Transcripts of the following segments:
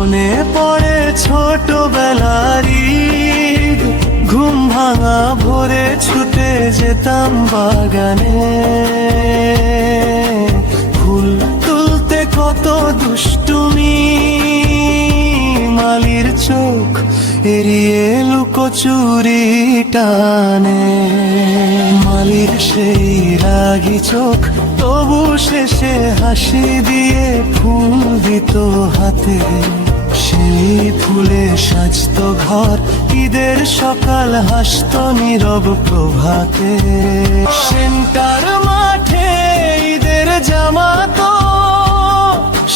মনে পড়ে ছোটবেলার ঈদ, ঘুম ভাঙা ভোরে ছুটে যেতাম বাগানে, ফুল তুলতে কত দুষ্টুমি, মালির চোখ এড়িয়ে লুকোচুরি টানে। মালির সেই রাগি চোখ তবু শেষে হাসি দিয়ে ফুল দিত হাতে, সেই ফুলে সাজতো ঘর, ঈদের সকাল হাসতো নীরব প্রভাতে। সেন্টার মাঠে ঈদের জামাতো,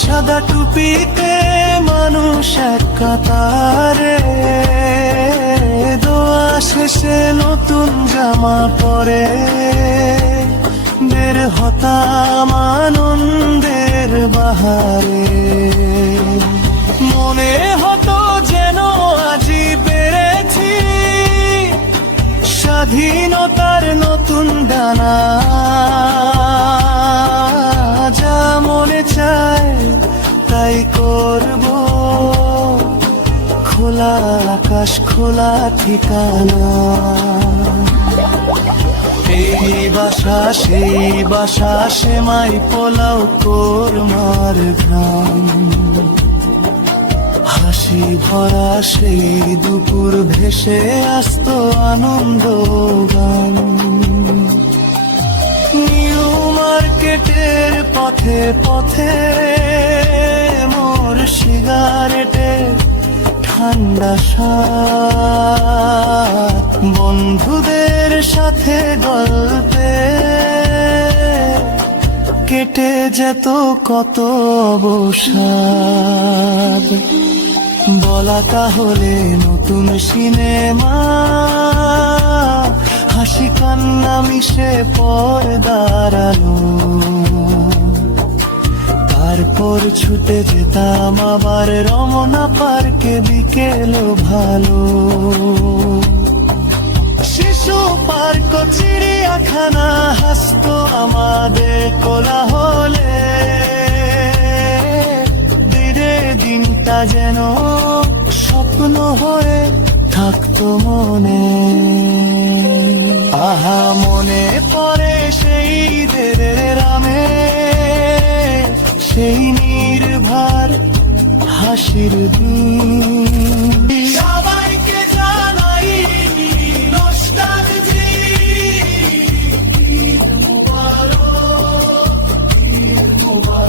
সাদা টুপিতে মানুষ এক কাতারে, দোয়া শেষে নতুন জামা পরে বের হতাম আনন্দের বাহারে। মনে হতো যেন আজি পেরেছি স্বাধীনতার নতুন ডানা, যা মনে চায় তাই করব, খোলা আকাশ খোলা ঠিকানা। এই বাসা সেই বাসা, সেমাই পোলাও কোরমার ঘ্রাণ, হাসি ভরা সেই দুপুর ভেসে আসতো আনন্দ গান। নিউ মার্কেটের পথে পথে মোর সিগারেটের ঠান্ডা স্বাদ, বন্ধুদের সাথে গল্পে কেটে যেত কত অবসাদ। বলা তাহলে নতুন সিনেমা, হাসি কান্না মিশে পর্দার আলো, তারপর ছুটে যেতাম আবার রমনা পার্কে বিকেল ভালো। শিশু পার্ক চিড়িয়াখানা হাসতো আমাদের কোলাহলে, দিনে দিনটা যেন স্বপ্ন হয়ে থাকতো মনে। আহা মনে পড়ে সেই ঈদের রামে, সেই নির্ভার হাসির দিন।